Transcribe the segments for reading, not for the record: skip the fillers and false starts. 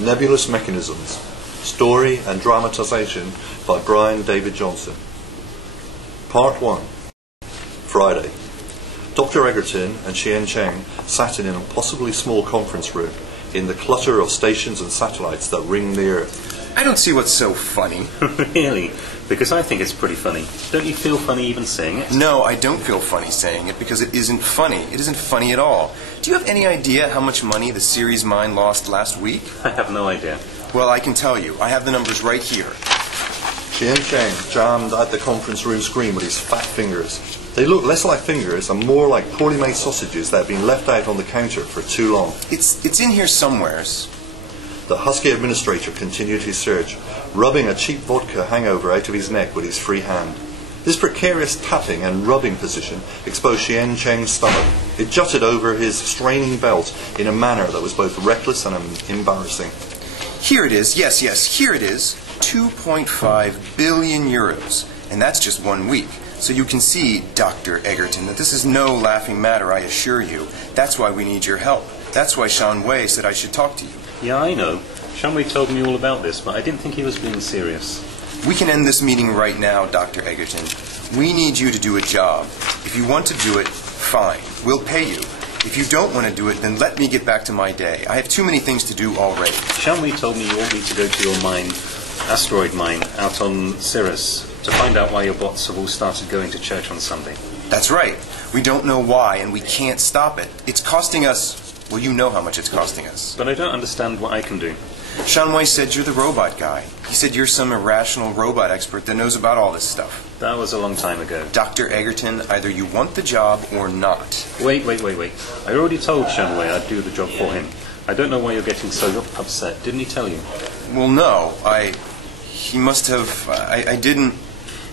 Nebulous Mechanisms. Story and Dramatization by Brian David Johnson. Part 1. Friday. Dr. Egerton and Xian Cheng sat in an impossibly small conference room in the clutter of stations and satellites that ring the Earth. I don't see what's so funny. Really? Because I think it's pretty funny. Don't you feel funny even saying it? No, I don't feel funny saying it because it isn't funny. It isn't funny at all. Do you have any idea how much money the Series Mine lost last week? I have no idea. Well, I can tell you. I have the numbers right here. Xian Cheng jammed at the conference room screen with his fat fingers. They looked less like fingers and more like poorly made sausages that had been left out on the counter for too long. It's in here somewheres. The husky administrator continued his search, rubbing a cheap vodka hangover out of his neck with his free hand. This precarious tapping and rubbing position exposed Xian Cheng's stomach. It jutted over his straining belt in a manner that was both reckless and embarrassing. Here it is. Yes, here it is. 2.5 billion euros. And that's just 1 week. So you can see, Dr. Egerton, that this is no laughing matter, I assure you. That's why we need your help. That's why Shan Wei said I should talk to you. Yeah, I know. Shanwei told me all about this, but I didn't think he was being serious. We can end this meeting right now, Dr. Egerton. We need you to do a job. If you want to do it, fine. We'll pay you. If you don't want to do it, then let me get back to my day. I have too many things to do already. Shanwei told me you want me to go to your mine, asteroid mine, out on Sirius, to find out why your bots have all started going to church on Sunday. That's right. We don't know why, and we can't stop it. It's costing us... Well, you know how much it's costing us. But I don't understand what I can do. Shan Wei said you're the robot guy. He said you're some irrational robot expert that knows about all this stuff. That was a long time ago. Dr. Egerton, either you want the job or not. Wait. I already told Shanwei I'd do the job for him. I don't know why you're getting so upset. Didn't he tell you? Well, no. He must have... I didn't...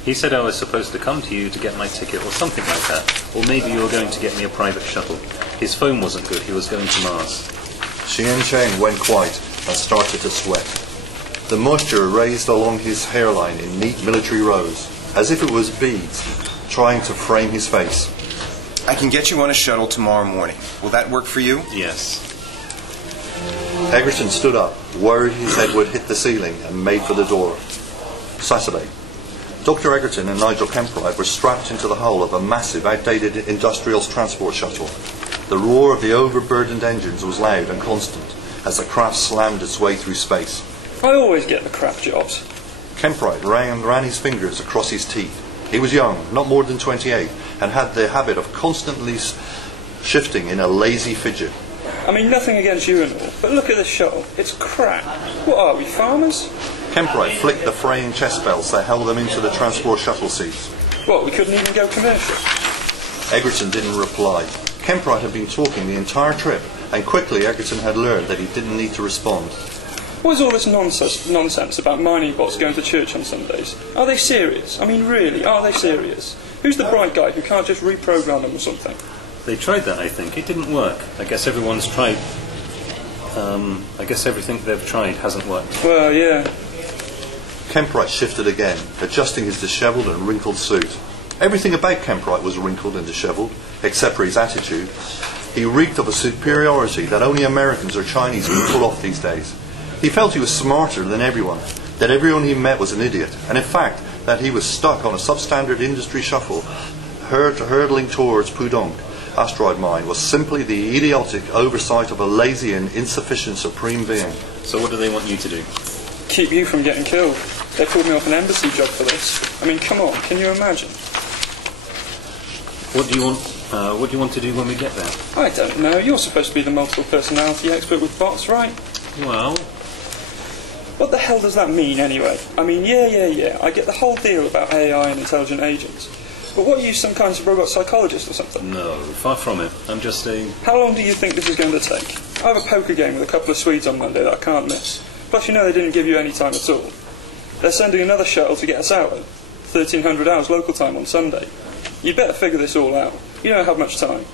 He said I was supposed to come to you to get my ticket or something like that. Or maybe you were going to get me a private shuttle. His phone wasn't good. He was going to Mars. Xian Cheng went quiet and started to sweat. The moisture raised along his hairline in neat military rows, as if it was beads trying to frame his face. I can get you on a shuttle tomorrow morning. Will that work for you? Yes. Egerton stood up, worried his head would hit the ceiling, and made for the door. Saturday. Dr. Egerton and Nigel Kempright were strapped into the hull of a massive, outdated industrial transport shuttle. The roar of the overburdened engines was loud and constant as the craft slammed its way through space. I always get the crap jobs. Kempright ran his fingers across his teeth. He was young, not more than 28, and had the habit of constantly shifting in a lazy fidget. I mean, nothing against you and all, but look at this shuttle. It's crap. What are we, farmers? Kempright flicked the fraying chest belts that held them into the transport shuttle seats. What, we couldn't even go commercial? Egerton didn't reply. Kempright had been talking the entire trip, and quickly Egerton had learned that he didn't need to respond. What is all this nonsense about mining bots going to church on Sundays? Are they serious? I mean, really, are they serious? Who's the bright guy who can't just reprogram them or something? They tried that, I think. It didn't work. I guess everyone's tried. I guess everything they've tried hasn't worked. Well, yeah. Kempright shifted again, adjusting his dishevelled and wrinkled suit. Everything about Kempright was wrinkled and dishevelled, except for his attitude. He reeked of a superiority that only Americans or Chinese could pull off these days. He felt he was smarter than everyone, that everyone he met was an idiot, and in fact, that he was stuck on a substandard industry shuffle hurtling towards Pudong asteroid mine was simply the idiotic oversight of a lazy and insufficient supreme being. So what do they want you to do? Keep you from getting killed. They pulled me off an embassy job for this. I mean, come on, can you imagine? What do you want? What do you want to do when we get there? I don't know. You're supposed to be the multiple personality expert with bots, right? Well, what the hell does that mean, anyway? I mean, yeah. I get the whole deal about AI and intelligent agents. But what, are you some kind of robot psychologist or something? No, far from it. I'm just saying... How long do you think this is going to take? I have a poker game with a couple of Swedes on Monday that I can't miss. Plus, you know they didn't give you any time at all. They're sending another shuttle to get us out at 1300 hours local time on Sunday. You'd better figure this all out. You don't have much time.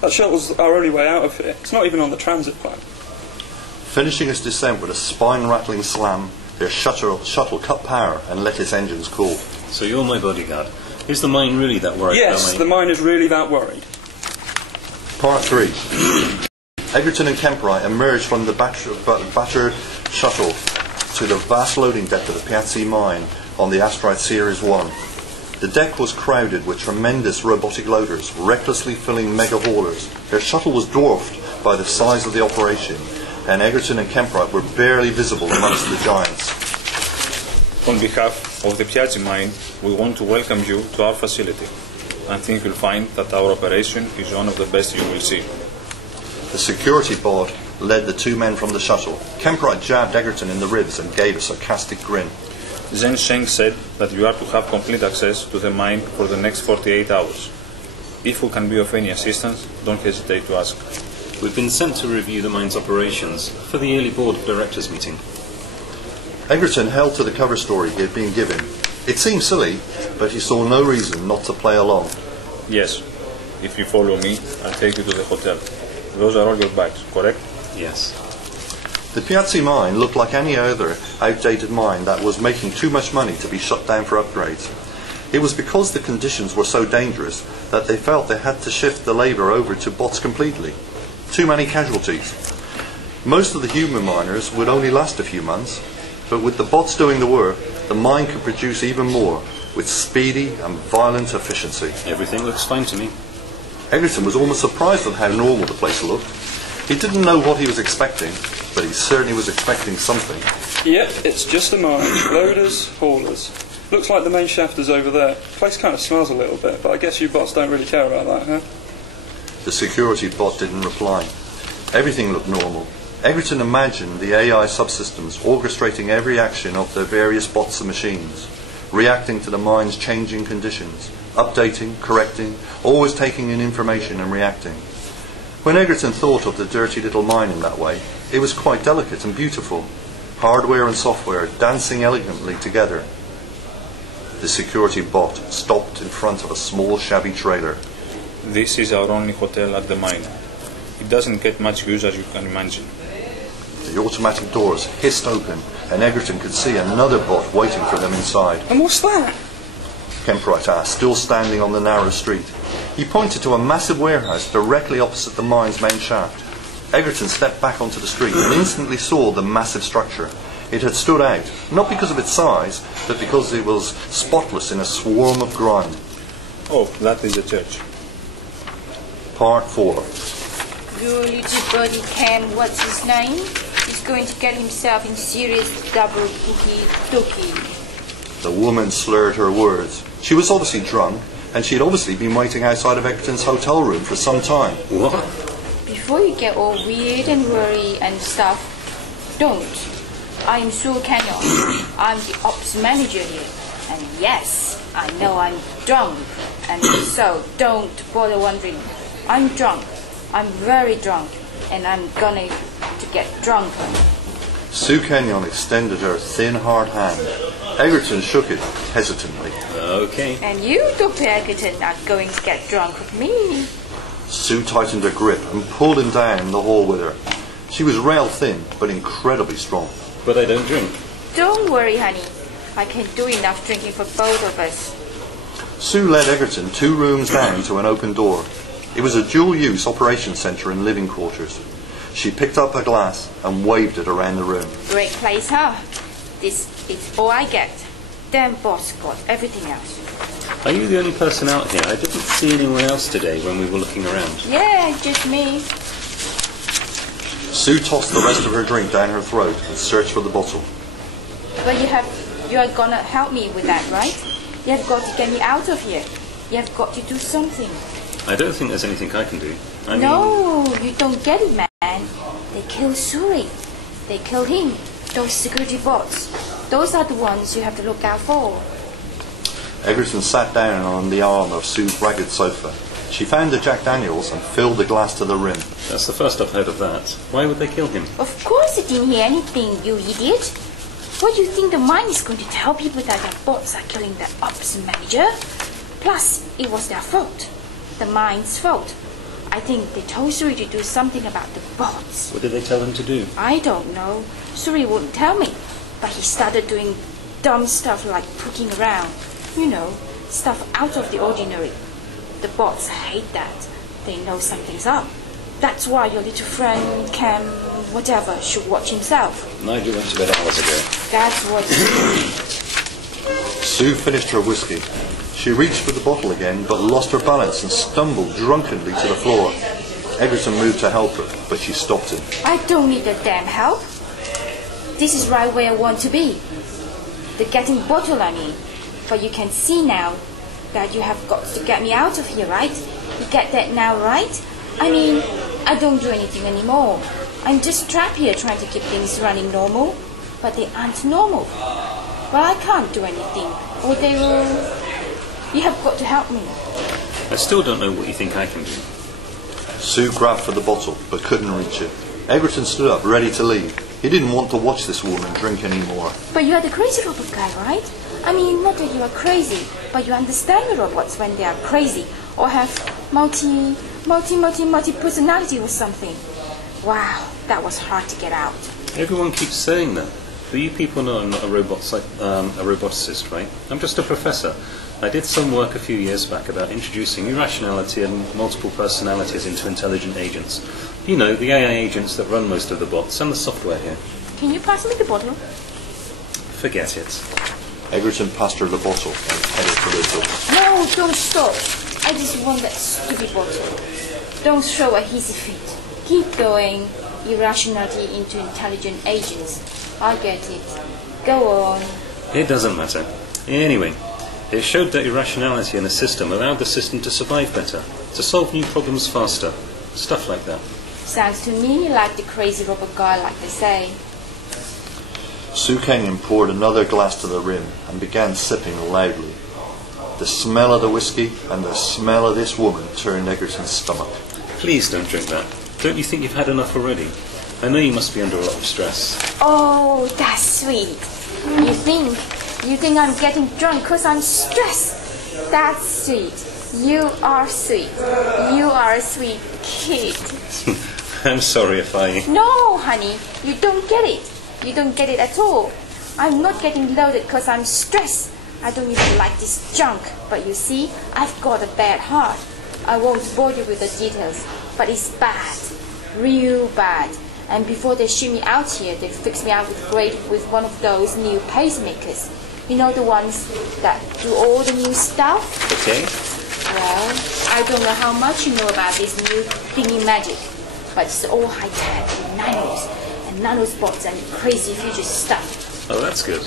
That shuttle's our only way out of here. It's not even on the transit plan. Finishing its descent with a spine-rattling slam, their shuttle cut power and let its engines cool. So you're my bodyguard. Is the mine really that worried? Yes, the mine is really that worried. Part 3. Egerton and Kempright emerged from the battered shuttle to the vast loading deck of the Piazzi mine on the asteroid Ceres 1. The deck was crowded with tremendous robotic loaders, recklessly filling mega haulers. Their shuttle was dwarfed by the size of the operation, and Egerton and Kempright were barely visible amongst the giants. On behalf of the Piazzi mine, we want to welcome you to our facility. I think you'll find that our operation is one of the best you will see. The security board led the two men from the shuttle. Kempright jabbed Egerton in the ribs and gave a sarcastic grin. Zheng Sheng said that you are to have complete access to the mine for the next 48 hours. If we can be of any assistance, don't hesitate to ask. We've been sent to review the mine's operations for the yearly board of directors meeting. Egerton held to the cover story he had been given. It seemed silly, but he saw no reason not to play along. Yes, if you follow me, I'll take you to the hotel. Those are all your bags, correct? Yes. The Piazzi mine looked like any other outdated mine that was making too much money to be shut down for upgrades. It was because the conditions were so dangerous that they felt they had to shift the labour over to bots completely. Too many casualties. Most of the human miners would only last a few months, but with the bots doing the work, the mine could produce even more, with speedy and violent efficiency. Everything looks fine to me. Egerton was almost surprised at how normal the place looked. He didn't know what he was expecting, but he certainly was expecting something. Yep, it's just a mine. Loaders, haulers. Looks like the main shaft is over there. The place kind of smells a little bit, but I guess you bots don't really care about that, huh? The security bot didn't reply. Everything looked normal. Egerton imagined the AI subsystems orchestrating every action of the various bots and machines, reacting to the mine's changing conditions, updating, correcting, always taking in information and reacting. When Egerton thought of the dirty little mine in that way, it was quite delicate and beautiful, hardware and software dancing elegantly together. The security bot stopped in front of a small shabby trailer. This is our only hotel at the mine. It doesn't get much use, as you can imagine. The automatic doors hissed open, and Egerton could see another bot waiting for them inside. And what's that? Kempright asked, still standing on the narrow street. He pointed to a massive warehouse directly opposite the mine's main shaft. Egerton stepped back onto the street and instantly saw the massive structure. It had stood out, not because of its size, but because it was spotless in a swarm of grime. Oh, that is the church. Part 4. Your little buddy Cam, what's his name? He's going to get himself in serious double boogie dookie. The woman slurred her words. She was obviously drunk, and she had obviously been waiting outside of Egerton's hotel room for some time. What? Before you get all weird and worry and stuff, don't. I'm Sue Canyon. I'm the ops manager here. And yes, I know I'm drunk. And so don't bother wondering. I'm drunk. I'm very drunk. And I'm gonna to get drunker. Sue Kenyon extended her thin, hard hand. Egerton shook it hesitantly. Okay. And you, Dr. Egerton, are going to get drunk with me. Sue tightened her grip and pulled him down the hall with her. She was rail thin, but incredibly strong. But I don't drink. Don't worry, honey. I can do enough drinking for both of us. Sue led Egerton 2 rooms down to an open door. It was a dual-use operation centre and living quarters. She picked up a glass and waved it around the room. Great place, huh? This is all I get. Damn boss got everything else. Are you the only person out here? I didn't see anyone else today when we were looking around. Yeah, just me. Sue tossed the rest of her drink down her throat and searched for the bottle. But you are gonna help me with that, right? You have got to get me out of here. You have got to do something. I don't think there's anything I can do. No, you don't get it, man. They killed Suri. They killed him. Those security bots. Those are the ones you have to look out for. Egerton sat down on the arm of Sue's ragged sofa. She found the Jack Daniels and filled the glass to the rim. That's the first I've heard of that. Why would they kill him? Of course they didn't hear anything, you idiot. What do you think the mine is going to tell people that their bots are killing the ops manager? Plus, it was their fault. The mine's fault. I think they told Suri to do something about the bots. What did they tell them to do? I don't know. Suri wouldn't tell me. But he started doing dumb stuff like poking around. You know, stuff out of the ordinary. The bots hate that. They know something's up. That's why your little friend Cam, whatever, should watch himself. Nigel went to bed hours ago. That's what Sue finished her whiskey. She reached for the bottle again, but lost her balance and stumbled drunkenly to the floor. Egerton moved to help her, but she stopped him. I don't need the damn help. This is right where I want to be. The getting bottle, I mean. But you can see now that you have got to get me out of here, right? You get that now, right? I mean, I don't do anything anymore. I'm just trapped here trying to keep things running normal. But they aren't normal. Well, I can't do anything. Or they will... You have got to help me. I still don't know what you think I can do. Sue grabbed for the bottle, but couldn't reach it. Egerton stood up, ready to leave. He didn't want to watch this woman drink anymore. But you are the crazy robot guy, right? I mean, not that you are crazy, but you understand the robots when they are crazy, or have multi personality or something. Wow, that was hard to get out. Everyone keeps saying that. But you people know I'm not a roboticist, right? I'm just a professor. I did some work a few years back about introducing irrationality and multiple personalities into intelligent agents. You know, the AI agents that run most of the bots and the software here. Can you pass me the bottle? Forget it. Egerton passed her the bottle and headed for the door. No, don't stop. I just want that stupid bottle. Don't throw a hissy fit. Keep going. Irrationality into intelligent agents. I get it. Go on. It doesn't matter. Anyway, it showed that irrationality in a system allowed the system to survive better, to solve new problems faster. Stuff like that. Sounds to me like the crazy robot guy, like they say. Sue Kenyon poured another glass to the rim and began sipping loudly. The smell of the whiskey and the smell of this woman turned Egerton's stomach. Please don't drink that. Don't you think you've had enough already? I know you must be under a lot of stress. Oh, that's sweet. You think I'm getting drunk because I'm stressed? That's sweet. You are sweet. You are a sweet kid. I'm sorry if I... No, honey, you don't get it. You don't get it at all. I'm not getting loaded because I'm stressed. I don't even like this junk. But you see, I've got a bad heart. I won't bore you with the details, but it's bad. Real bad. And before they ship me out here, they fix me out with one of those new pacemakers. You know, the ones that do all the new stuff? Okay. Well, I don't know how much you know about this new thingy magic, but it's all high-tech and nanospots and crazy future stuff. Oh, that's good.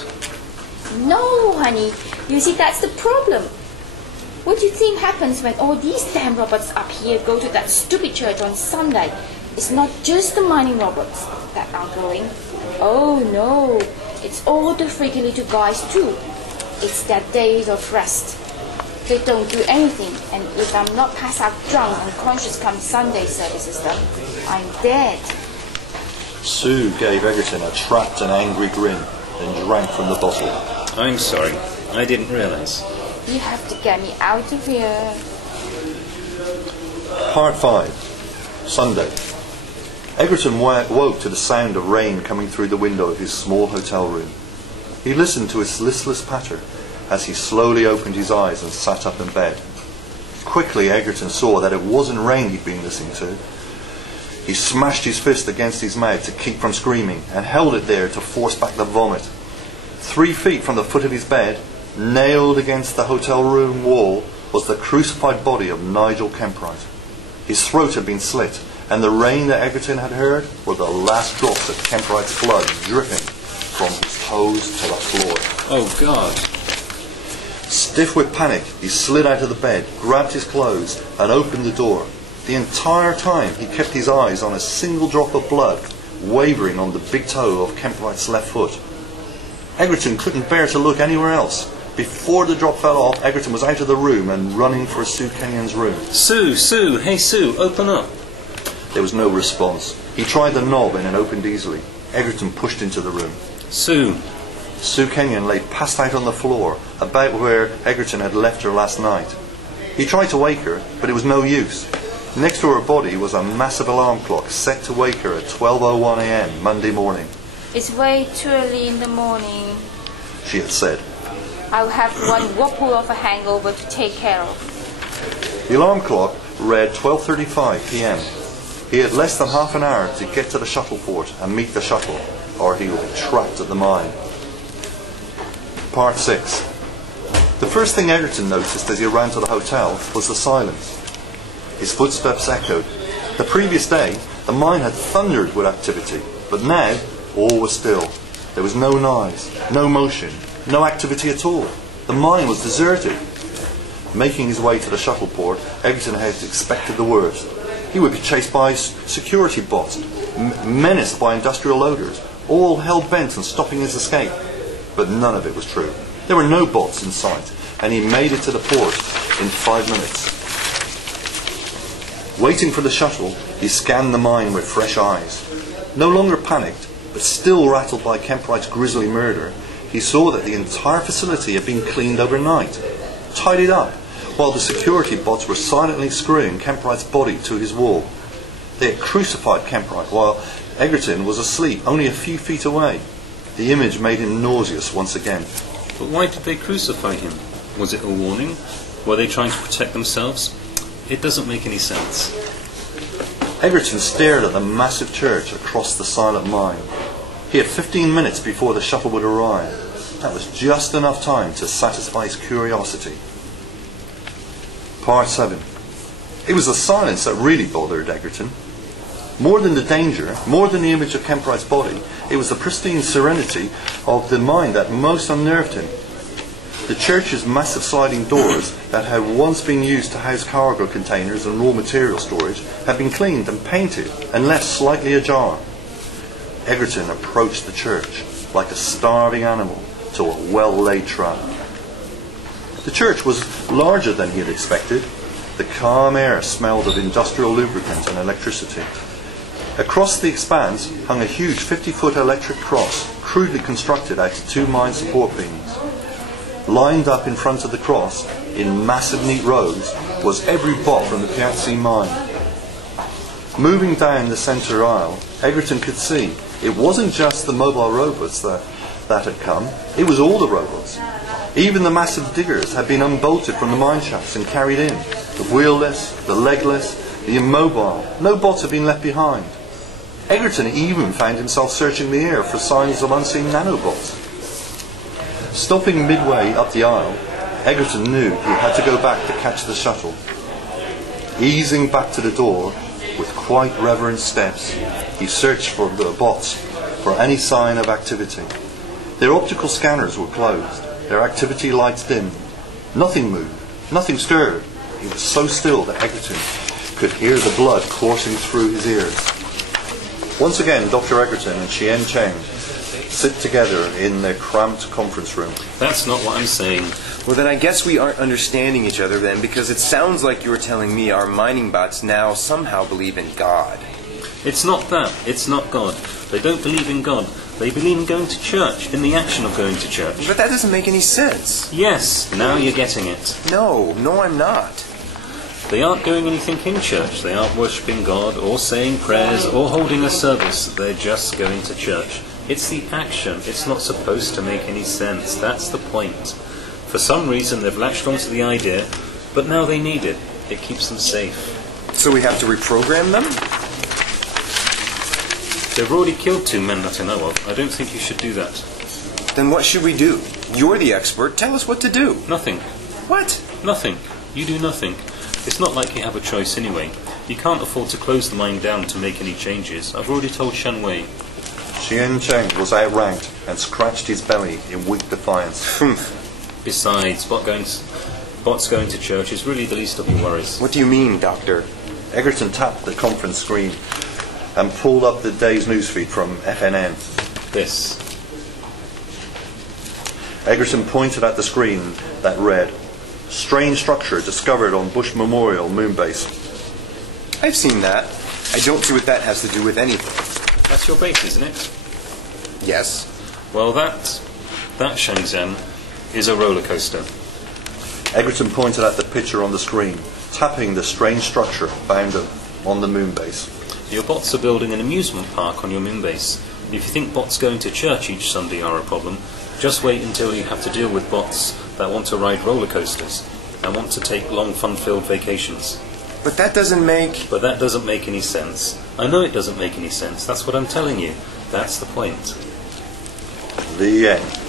No, honey. You see, that's the problem. What do you think happens when all these damn robots up here go to that stupid church on Sunday? It's not just the mining robots that are going. Oh, no. It's all the freaky little guys, too. It's their days of rest. They don't do anything, and if I'm not passed out drunk and conscious come Sunday services done, I'm dead. Sue gave Egerton a trapped and angry grin and drank from the bottle. I'm sorry. I didn't realise. You have to get me out of here. Part 5. Sunday. Egerton woke to the sound of rain coming through the window of his small hotel room. He listened to its listless patter as he slowly opened his eyes and sat up in bed. Quickly, Egerton saw that it wasn't rain he'd been listening to. He smashed his fist against his mouth to keep from screaming and held it there to force back the vomit. 3 feet from the foot of his bed, nailed against the hotel room wall, was the crucified body of Nigel Kempright. His throat had been slit, and the rain that Egerton had heard were the last drops of Kempright's blood dripping from his toes to the floor. Oh, God. Stiff with panic, he slid out of the bed, grabbed his clothes, and opened the door. The entire time he kept his eyes on a single drop of blood wavering on the big toe of Kempright's left foot. Egerton couldn't bear to look anywhere else. Before the drop fell off, Egerton was out of the room and running for Sue Kenyon's room. Sue, hey Sue, open up. There was no response. He tried the knob and it opened easily. Egerton pushed into the room. Sue. Sue Kenyon lay passed out on the floor, about where Egerton had left her last night. He tried to wake her, but it was no use. Next to her body was a massive alarm clock set to wake her at 12:01 a.m. Monday morning. It's way too early in the morning. She had said. I'll have one whopple of a hangover to take care of. The alarm clock read 12:35 p.m. He had less than half an hour to get to the shuttle port and meet the shuttle, or he would be trapped at the mine. Part 6. The first thing Egerton noticed as he ran to the hotel was the silence. His footsteps echoed. The previous day, the mine had thundered with activity, but now all was still. There was no noise, no motion, no activity at all. The mine was deserted. Making his way to the shuttle port, Egerton had expected the worst. He would be chased by security bots, menaced by industrial loaders, all hell-bent on stopping his escape. But none of it was true. There were no bots in sight, and he made it to the port in 5 minutes. Waiting for the shuttle, he scanned the mine with fresh eyes. No longer panicked, but still rattled by Kempright's grisly murder, he saw that the entire facility had been cleaned overnight, tidied up, while the security bots were silently screwing Kempright's body to his wall. They had crucified Kempright while Egerton was asleep only a few feet away. The image made him nauseous once again. But why did they crucify him? Was it a warning? Were they trying to protect themselves? It doesn't make any sense. Egerton stared at the massive church across the silent mine. He had 15 minutes before the shuttle would arrive. That was just enough time to satisfy his curiosity. Part 7. It was the silence that really bothered Egerton. More than the danger, more than the image of Kempright's body, it was the pristine serenity of the mine that most unnerved him. The church's massive sliding doors that had once been used to house cargo containers and raw material storage had been cleaned and painted and left slightly ajar. Egerton approached the church like a starving animal to a well-laid trap. The church was larger than he had expected. The calm air smelled of industrial lubricant and electricity. Across the expanse hung a huge 50-foot electric cross, crudely constructed out of 2 mine support beams. Lined up in front of the cross, in massive neat rows, was every bot from the Piazzi mine. Moving down the centre aisle, Egerton could see it wasn't just the mobile robots that had come, it was all the robots. Even the massive diggers had been unbolted from the mine shafts and carried in. The wheelless, the legless, the immobile, no bots had been left behind. Egerton even found himself searching the air for signs of unseen nanobots. Stopping midway up the aisle, Egerton knew he had to go back to catch the shuttle. Easing back to the door, with quite reverent steps, he searched for the bots for any sign of activity. Their optical scanners were closed, their activity lights dimmed. Nothing moved, nothing stirred. It was so still that Egerton could hear the blood coursing through his ears. Once again, Dr. Egerton and Chien Cheng sit together in their cramped conference room. That's not what I'm saying. Well, then I guess we aren't understanding each other then, because it sounds like you're telling me our mining bots now somehow believe in God. It's not that. It's not God. They don't believe in God. They believe in going to church, in the action of going to church. But that doesn't make any sense. Yes, now you're getting it. No, I'm not. They aren't doing anything in church. They aren't worshipping God or saying prayers or holding a service. They're just going to church. It's the action. It's not supposed to make any sense. That's the point. For some reason they've latched onto the idea, but now they need it. It keeps them safe. So we have to reprogram them? They've already killed 2 men that I know of. I don't think you should do that. Then what should we do? You're the expert. Tell us what to do. Nothing. What? Nothing. You do nothing. It's not like you have a choice anyway. You can't afford to close the mine down to make any changes. I've already told Shan Wei. Chien Cheng was outranked and scratched his belly in weak defiance. Besides, bots going to church is really the least of your worries. What do you mean, Doctor? Egerton tapped the conference screen and pulled up the day's newsfeed from FNN. This. Egerton pointed at the screen that read, "Strange structure discovered on Bush Memorial Moon Base." I've seen that. I don't see what that has to do with anything. That's your base, isn't it? Yes. Well, that Shenzhen is a roller coaster. Egerton pointed at the picture on the screen, tapping the strange structure found on the moon base. Your bots are building an amusement park on your moon base. If you think bots going to church each Sunday are a problem, just wait until you have to deal with bots that want to ride roller coasters and want to take long fun-filled vacations. But that doesn't make... But that doesn't make any sense. I know it doesn't make any sense. That's what I'm telling you. That's the point. The end.